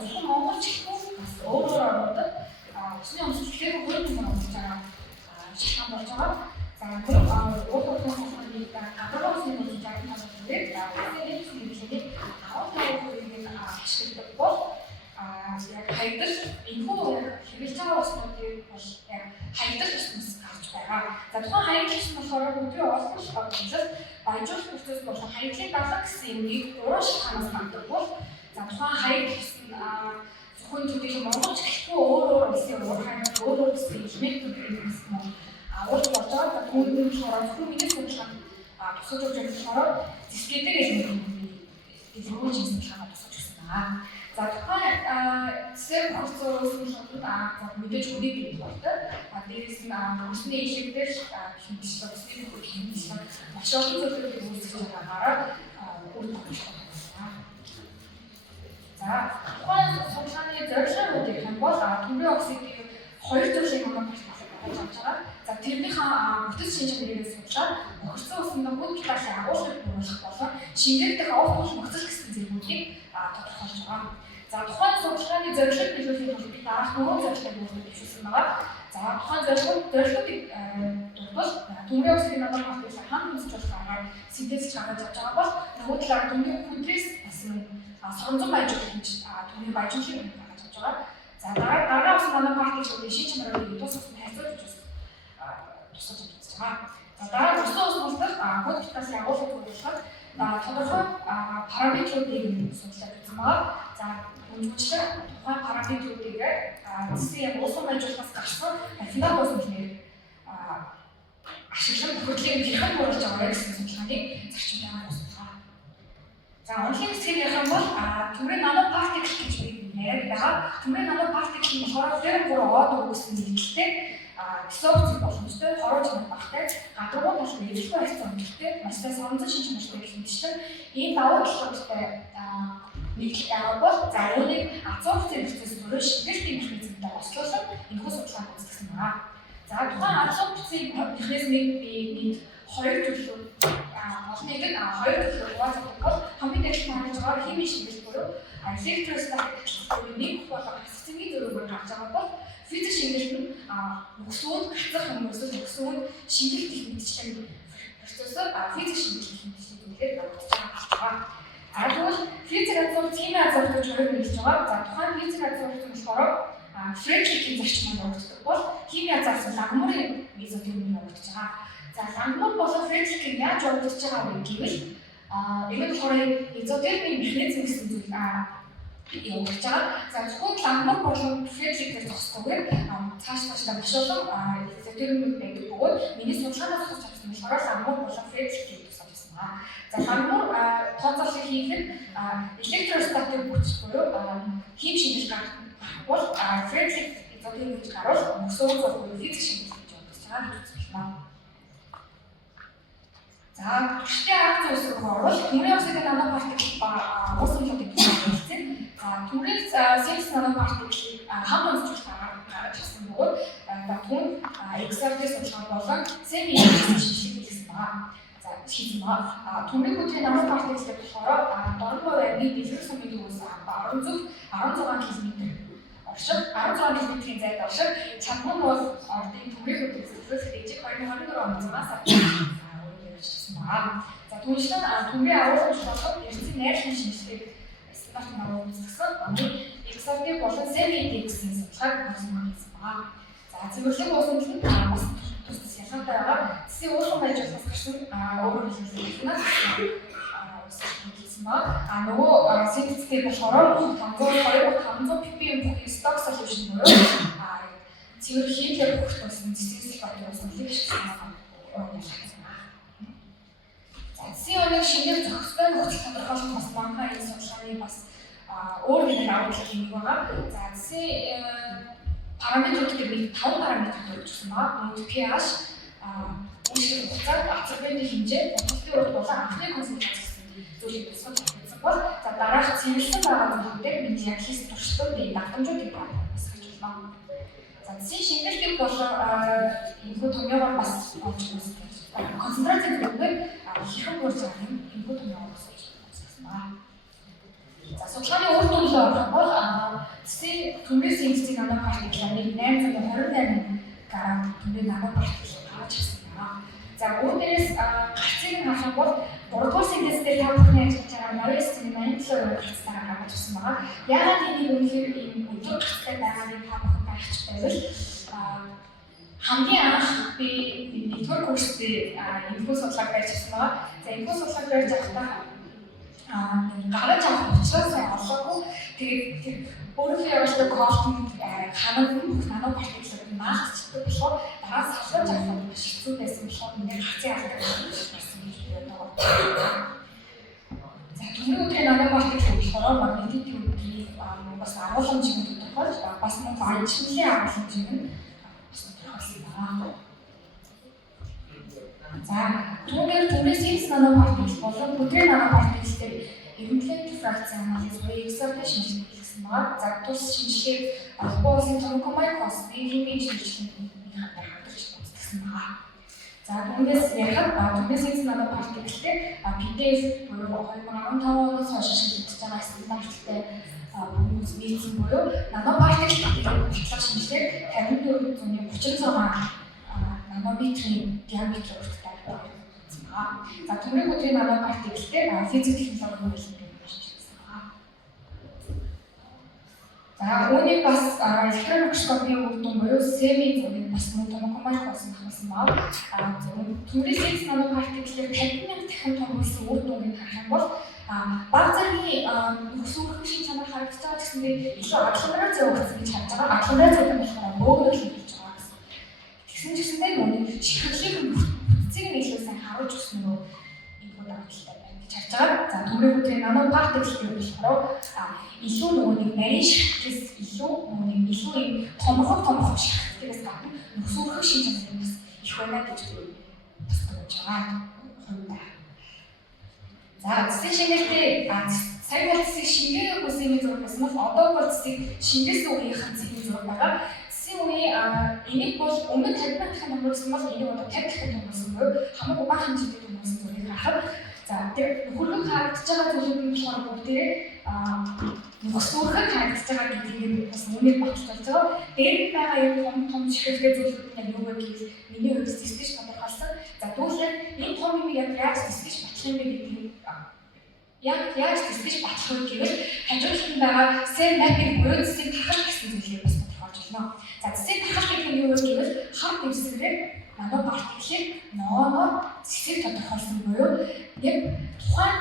зөвхөн монголч гэхгүй бас өөр орнуудад усны өмсөлтөөр хөрөнгө оруулж байгаа шалтгаан болж байгаа. За тэр өөрөөр хэлбэл гадаад усны өмсөлтөөр нэг 15% ашигладаг бол яг хайдал энэхүү хэрэгж байгаа уснуудыг бол яг хайдал уснаас гарч байгаа. За тухайн хайдал усны болохоор өдрийн олон шалтгаанууд баяжуулах процесс болон хайдлын дарга гэсэн юмыг уран шалтгаанаас гардаг бол за тухайн хайдал усны зөвхөн төдийлөн монголч гэхгүй өөр улсын өөр улсын элементүүд гэсэн юм. Өөр болж байгаа түүний болохоор зөвхөн миний судалгаанд тусаж өгч болохоор дискетэй эзэмшүүлж хийсэн шалтгаан тусаж өгсөн байна. За тухайн цэцэр процессын шалтгаан мэдээж үнийг бий болдог. Дээрээс нь усны ижлэгдэр хэмжиж усны хэмжиж маш олон зүйлийг үүсгэж байгаагаар үр дүнтэй байна. За тухайн судалгааны зорилгоудыг хамбал төмрийн оксидыг хоёр төрлийн хамгаалж байгаа. За тэрнийхээ бүтэц шинж чанарыг судлаад өгсөн усны бүх талын агуулгыг бууруулах болон шингээгдэх овоолж нөхцөл гэсэн зүйлүүдийг тодорхойлж байгаа. За тухайн судалгааны зорилгыг биелүүлэхийн тулд бид дараах дөрвөн зорилгыг бичсэн байгаа. За тухайн зорилгоодыг дурдвал төмрийн оксидын намайг хавтуулах хамт үзэж болохоор синтез чанарж авч байгаа бол нөгөө талаар төмрийн хүндрээс бас соронзон баяжуулах хэмж төмрийн баяжуулахыг гаргаж авч байгаа. За дараа бас манай партичлуудын шин чанарыг тус усны харьцуулж тусаж үзэж байгаа. За дараа усны уснуудад бүх талын агуулгыг хөгжүүлэхэд тодорхой параметруудыг судлаад үзсэн байгаа. За үнэхээр тухайн параметруудыг цэцэн усан баяжуулахаас гарсан финал усны ашиглан хөдөлгөөний хэрхэн болж байгаа гэсэн судалгааны зарчим байгаа юм байна. За онлайн хэсгийг ярих юм бол төмрийн нанопартикл гэж яриад байгаа. Төмрийн нанопартикл нь болохоор 3 од өгсөн нийтлэлтэй дисокси боломжтой хороо чанар багтай гадуур талын эвлэхгүй харьцан өнөртэй маш сайн соронзон шинж чанартай хэмжсэн ийм давуу талуудтай нийтлэл байгаа бол за үүнийг абсорбцийн процесс төрөө шинжилгээний механизмтай ослуулсан энэхүү судалгааг үзсэн байна. За тухайн абсорбцийн механизмыг би хоёр төрлөөр олон нийтэд хоёр төрлөөр хуваалцдаг бол хамгийн дээд нь байгаа химийн шинжилгээ буюу электростатик шинжилгээ нэг болон эцсийн зөрүүгээр гарч байгаа бол физик шинжилгээ нь өгсөнд гацах хүмүүсд өгсөнд шинжилх техникчлийн процессор физик шинжилгээ хэлбэрээр явагдаж байгаа. Тэгвэл физик азот, хими азот гэж хоёр нэгж байгаа. За тухайн физик азот нь болохоор Фредерикийн зарчмаар явагддаг бол хими азот лагмурын изотопын явагдаж байгаа. За лагмур болон Фредерикийн яаж явагдаж байгаа вэ гэвэл энэ болохоор изотопын механизм гэсэн зүйл явагдаж байгаа. За зөвхөн лагмур болон Фредерикээр зогсдоггүй цаашдаа маш олон изотопын байдаг бөгөөд миний судалгаанаас гарч авсан болохоор лагмур болон Фредерикийг тусгаж байсан байна. За лагмур тооцоолыг хийхэд электростатик бүтэц буюу хим шинжилгээ гаргах бол Фредерик изотопын гэж гарвал өсөөр буюу физик шинжилгээ гэж явагдаж байгаа гэж үзэж байна. За төштэй акц үүсгэх орвол төмрийн оксидын нанопартикл усан лодыг хэлсэн. За төмрийн синс нанопартиклийг хамт үзүүлж гаргаж авсан бөгөөд түн XRD судалгаа болон семи шинжилгээ хийсэн байна. За хийсэн байна. Төмрийн бүтээн нанопартиклыг болохоор дорноо байрны дэлгэрсэн мэдээс 16 км оршин 16 км-ийн зайд оршин чадман бол ордын төмрийн бүтээн зөвлөх дэжиг 2024 оны 6 сард гэсэн байна. За түүнчлэн төмрийн агуулгын шалгалт эрдэсийн найрлагын шинжилгээг стандарт нормыг үзсэн. XRD болон SEMI гэсэн судалгааг хийсэн байна. За цэвэрлэг уусамж нь бас тус ялгаатай байгаа. Цэсийн уусан байжуулалтаас гарсан өөрөөр хэлбэл хийсэн байна. Нөгөө синтезтэй болохоор 500 ppm бүхий stock solution буюу цэвэр хийлээр бүртгүүлсэн цэсийн батлын уусамжийг хийсэн байна. Сионыг шинээр зохистой нөхцөл тодорхойлох бас манай энэ судалгааны бас өөр нэг агуулгын нэг байгаа. За параметруудыг нэг 5 параметр өгсөн байна. pH, үйлчлэх хугацаа, абсорбентийн хэмжээ, бодлогын урд болон анхны концентрац гэсэн зүйлийг тусгаж өгсөн бол за дараах цэвэрлсэн байгаа зүйлүүдээр бид яг хийх туршлагын давтамжуудыг бас хийж байна. За шинжилгээг болон энэхүү томьёогоор бас олж үзсэн. Концентрацийн төвөөр хэрхэн бүрж байгаа юм инput нь явуулсан байна. За судалгааны үр дүнлээ орох бол Түнээс эцсийн нано партиклыг 828 грамм түнээ нано партикл гарч ирсэн байна. За үүнээс гарцыг харах бол 3-р синтез дээр та бүхний ажиллаж байгаа Norris-ийн 87% гарцтайгаар гаргаж ирсэн байна. Яагаад энийг үнэхээр ийм өдөр гарцтай байгааг та бүхэн гайхаж байвал хамгийн анх би network курстэй инфо судлаад байж ирсэн байгаа. За инфо судлаад байж байхдаа гараж авах учраас олоогүй. Тэгээд өөрийнхөө явуулдаг кофтонд ханаад бүх нано партиклыг маасчдаг болохоор дараас хасаж авах нь маш хэцүү байсан болохоор ингээд хацын алдаг болсон гэж боддог. За түрүү өдрийн нано партикл болохоор магнетик төвийн бас агуулмж юм тодорхойлж бас мөн баримтчилсан агуулмж юм бас тодорхойлсон байна. За түүгээр түнээс хинс нано партикл болон бүдрийн нано партиклтэй эрентлэг дифракцийн анализ буюу XRD шинжилгээ хийсэн байна. За тус шинжилгээ Албасын томокомайкос нийгмийн шинжилгээний хамтар хамтарч үзсэн байна. За түүнээс ярихад түнээс хинс нано партиклтэй PDF буюу 2015 оноос хойш шинжилж байгаа стандарттай бүс нийцсэн буюу нано партикл батлах шинжилгээ 5436 нанометрийн диаметр урттай байна. За түрүү өдрийн нано партиклтэй физик технологийн хөгжлийн хэрэгжүүлсэн байна. За үүнийг бас электрон микроскопын үр дүн буюу семи зургийг бас мөн томокомайкос хамсан байна. Түрээс x нано партиклээр 50,000 дахин томруулсан үр дүнгийг харах юм бол баг зэргийн өсвөрх шин чанар харагдаж байгаа гэсэндээ илүү агломераци өгсөн гэж харж байгаа. Агломераци гэдэг нь болохоор бөөгнөл хийж байгаа гэсэн. Тэгсэн чигсэндээ нүуний чихрлийн бүтцийг нь илүү сайн харуулж өгсөн нөгөө энэ бодолтой байна гэж харж байгаа. За түрүү өдрийн нано партиклтэй болохоор илүү нөгөө нэг нарийн шигтлээс илүү нөгөө нэг илүү юм томхог шигтлээс гадна өсвөрх шин чанар бас их байна гэж бас бодож байгаа. За цэцгийн шингээтэй сайн цэцгийг шингээгээ хүсэмий зураг байсан бол одоо бол цэцгийг шингээсэн үеийнхэн цэцгийн зураг байгаа. Цэцгийн үеийн энийг бол өмнө 50 дахин томруулсан бол энийг одоо 50 дахин томруулсан буюу хамаагүй бага хэмжээтэй томруулсан зургийг харахад за тэр хөргөг харагдаж байгаа зүйлүүд нь болохоор бүгдээ өсвөрхөг харагдаж байгаа гэдгийг бас үнээр баталж байгаа. Дээр байгаа юм том чихрэлтэй зүйлүүд нь юу вэ гэвэл миний хувьд статистик тодорхойлсон. За түүнчлэн энэ том юм яаж статистик батлах юм бэ гэдгийг яаж статистик батлах вэ гэвэл хажуудлын байгаа cell mapping буюу цэцгийн тархалт гэсэн зүйлийг бас тодорхойлж байна. За цэцгийн тархалт гэх нь юу вэ гэвэл хар дэвсгэрээр нано партиклыг нооноор цэцгийг тодорхойлсон буюу яг тухайн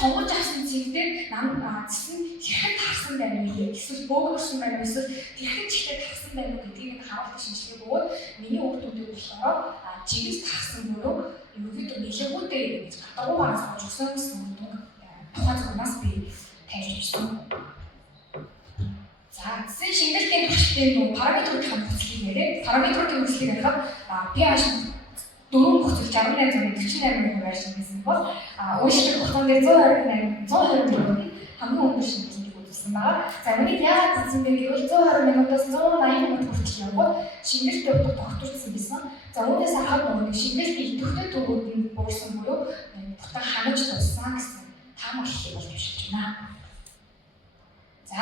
сонгож авсан цэгтээ цэц нь хэрхэн тарсан байна вэ? Эсвэл бөөгнөрсөн байна уу? Эсвэл хэрхэн чихтэй тарсан байна уу гэдгийг нь харуулах шинжилгээ бөгөөд миний үр дүндээ болохоор жигс тарсан буюу ерөөдөө нэлээгүй гэж гадагуугаас олж өгсөн гэсэн үр дүн тухайн зүгнээс би тайлж өгсөн. За цэцгийн шингэлтийн түвшинтэй нөө параметруудын хамтлагийг нэрээ. Параметруудын хүслийг харахад pH 4 нөхцөл 68.48% байшин гэсэн бол уушиг хугацаанд 120 минут хамгийн өндөр шинжилгээг үзүүлсэн байна. За үүнийг яагаад үзсэн бэ гэвэл 120 минутаас 180 минут хүртэл явбал шингэлт явдаг тогтворцсон байсан. За үүнээс харахад нөгөө шингэлтийн идэвхтэй төвүүд нь буурсан буюу бутан ханаж туссан гэсэн таамаглалыг болж бишиж байна. За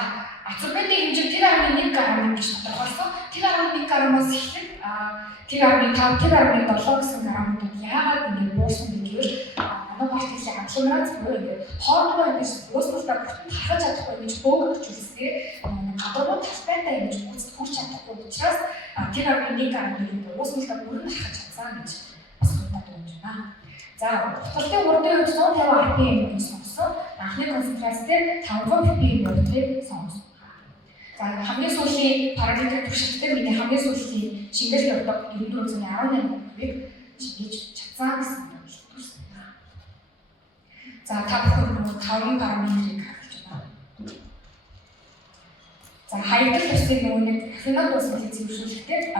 абсорбентийн хэмжээ тэр 1.1 грамм гэж тодорхойлсон. Тэр 1.1 граммаас эхлээд тэр 1.5, тэр 1.7 гэсэн граммуудад яагаад ингэ буурсан бэ гэвэл нано партиклийн агломерац буюу ингэ хоорондоо ингэж уусналтай бүтэн тархаж чадахгүй гэж бөөгнөрч үлсээр гадууруу талбайтай ингэж үүсэж хүрч чадахгүй учраас тэр 1.1 грамм уусналтай бүрэн тархаж чадсан гэж бас бодож байна. За хурдтай урдын хувьд 150 rpm гэж сонгосон. Анхны концентрац дээр 500 ppm урдыг сонгосон. За хамгийн сүүлийн параметр түвшинтэй миний хамгийн сүүлийн шингэл явдаг 9418%-ийг шингээж чадсан гэсэн үг байна. За та бүхэн 5 параметрийг харж байна. За хаягдал төслийн нөгөө нэг фенол дуусны зөвшөөрлөлтөд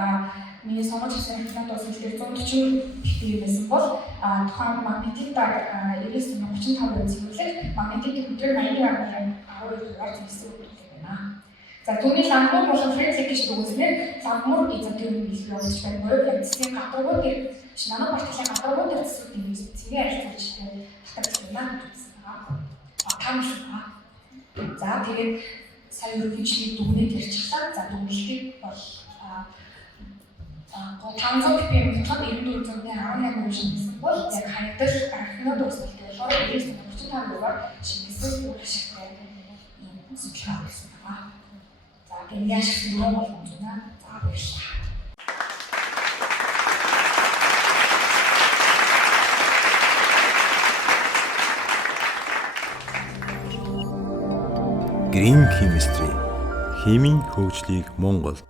миний сонгож авсан фенол дуусны 140 ppm байсан бол тухайн магнетик даг 99.35% зөвлөлт магнетикийн өдрөөр 80.12%-аар зөвсөн үг байна. За түүний лампур болон френцлик гэж дүгнэснээр лампур изотопийн бэлэг болж байна. Буюу цэцгийн гадуур дээр нано партиклийн гадуур дээр цэцгийн цэцгийн арилгаж татагдсан байна гэсэн байна. Таамагласан байна. За тэгээд сая өргөжлийн дүгнэлт ярьчихлаа. За дүгнэлтийг бол 500 ppm болохоор 94.18 шингэсэн бол яг хаягдал графинод үүсэлтэй болохоор 39.35-аар шингэсэн үйл ашигтай юм судалгаа болсон байна. За энэ яшиг юм бол юм байна. За баярлалаа. Green Chemistry химийн хөгжлийг Монголд